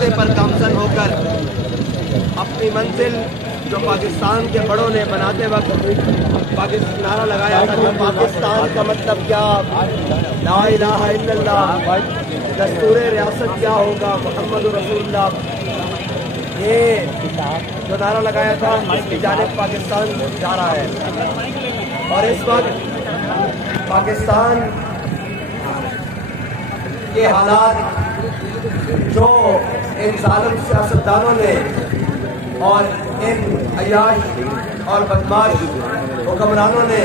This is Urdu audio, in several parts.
راستے پر گامزن ہو کر اپنی منزل جو پاکستان کے بڑوں نے بناتے وقت نعرہ لگایا تھا کہ پاکستان کا مطلب کیا، لا الہ الا اللہ، دستور ریاست کیا ہوگا، محمد رسول اللہ، یہ جو نعرہ لگایا تھا اس کی جانب پاکستان جا رہا ہے۔ اور اس وقت پاکستان کے حالات جو ان ظالم سیاستدانوں نے اور ان عیاش اور بدماش حکمرانوں نے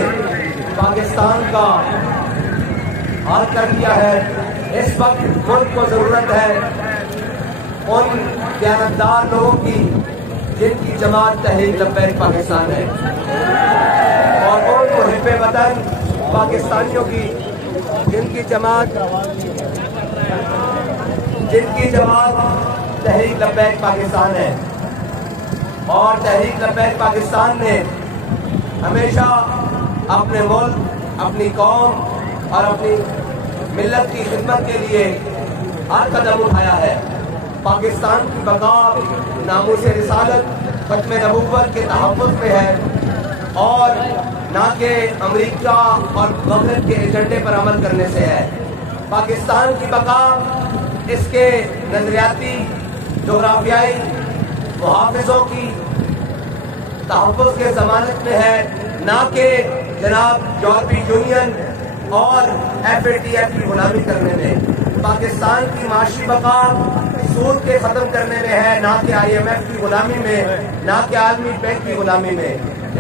پاکستان کا حال کر دیا ہے، اس وقت ملک کو ضرورت ہے ان دیانتدار لوگوں کی جن کی جماعت تحریک لبیک پاکستان ہے، اور ان محب وطن پاکستانیوں کی جن کی جماعت تحریک لبیک پاکستان ہے۔ اور تحریک لبیک پاکستان نے ہمیشہ اپنے ملک، اپنی قوم اور اپنی ملت کی خدمت کے لیے ہر قدم اٹھایا ہے۔ پاکستان کی بقا ناموس رسالت ختم نبوت کے تحفظ میں ہے، اور نہ کہ امریکہ اور مغرب کے ایجنڈے پر عمل کرنے سے ہے۔ پاکستان کی بقا اس کے نظریاتی، جغرافیائی محافظوں کی تحفظ کے ضمانت میں ہے، نہ کہ جناب یورپی یونین اور FATF کی غلامی کرنے میں۔ پاکستان کی معاشی بقا سود کے ختم کرنے میں ہے، نہ کہ IMF کی غلامی میں، نہ کہ عالمی بینک کی غلامی میں۔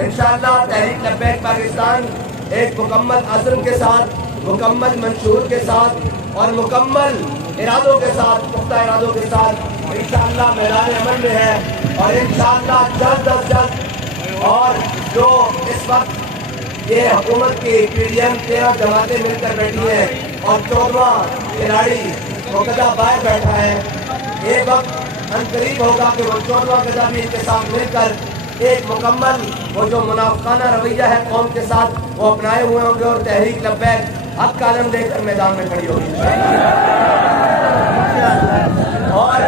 انشاءاللہ تحریک لبیک پاکستان ایک مکمل عزم کے ساتھ، مکمل منشور کے ساتھ اور مکمل ارادوں کے ساتھ، پختہ ارادوں کے ساتھ انشاءاللہ میدان عمل میں ہے، اور انشاءاللہ جلد از جلد، اور جو اس وقت یہ حکومت کی PDM 13 جماعتیں مل کر بیٹھی ہیں اور 14واں کھلاڑی وہ گدا باہر بیٹھا ہے، ایک وقت عنقریب ہوگا کہ وہ 14واں گدا بھی ان کے ساتھ مل کر ایک مکمل وہ جو منافقانہ رویہ ہے قوم کے ساتھ وہ اپنائے ہوئے ہوں گے، اور تحریک لبیک حق کا علم لے کر میدان میں کھڑی ہوگی۔ اور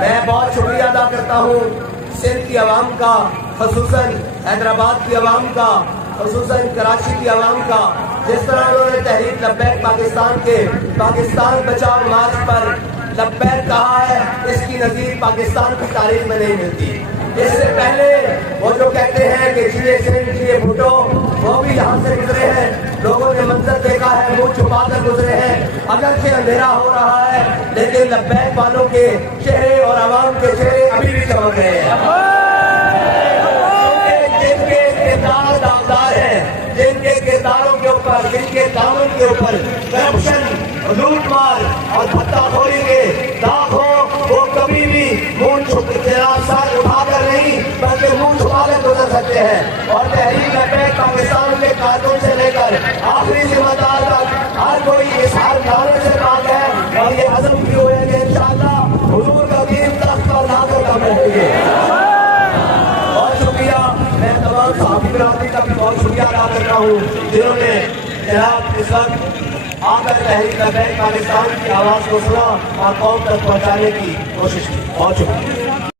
میں بہت شکریہ ادا کرتا ہوں سندھ کی عوام کا، خصوصاً حیدرآباد کی عوام کا، خصوصاً کراچی کی عوام کا، جس طرح انہوں نے تحریک لبیک پاکستان کے پاکستان بچاؤ مارچ پر لبیک کہا ہے، اس کی نظیر پاکستان کی تاریخ میں نہیں ملتی۔ اس سے پہلے وہ جو کہتے ہیں کہ جیے سنگھ جیے بھٹو، وہ بھی یہاں سے گزرے ہیں، لوگوں نے منظر دیکھا ہے، منہ چھپا کر گزرے ہیں، اگرچہ اندھیرا ہو رہا ہے لیکن لبیک والوں کے چہرے اور عوام کے چہرے ابھی بھی چمک رہے ہیں۔ جن کے کردار داغدار ہیں، جن کے کرداروں کے اوپر، جن کے دامن کے اوپر کرپشن، لوٹ مار اور بھتہ خوری کے داغ ہو، وہ کبھی بھی منہ چھپ سر اٹھا کر نہیں بلکہ منہ چھپا کر گزر سکتے ہیں۔ اور تحریک لبیک پاکستان کے قائدوں سے لے کر آخری ذمہ دار تک ہر کوئی اس ہر دعوے سے پاک ہے، اور یہ عزم کی ہوئے کہ انشاءاللہ حضور کا دین تخت پر لا کر کام رہیں گے۔ بہت شکریہ، میں تمام صحافی برادری کا بھی بہت شکریہ ادا کرتا ہوں جنہوں نے جناب اس وقت آ کر تحریک لبیک پاکستان کی آواز کو سنا اور قوم تک پہنچانے کی کوشش کی۔ بہت شکریہ۔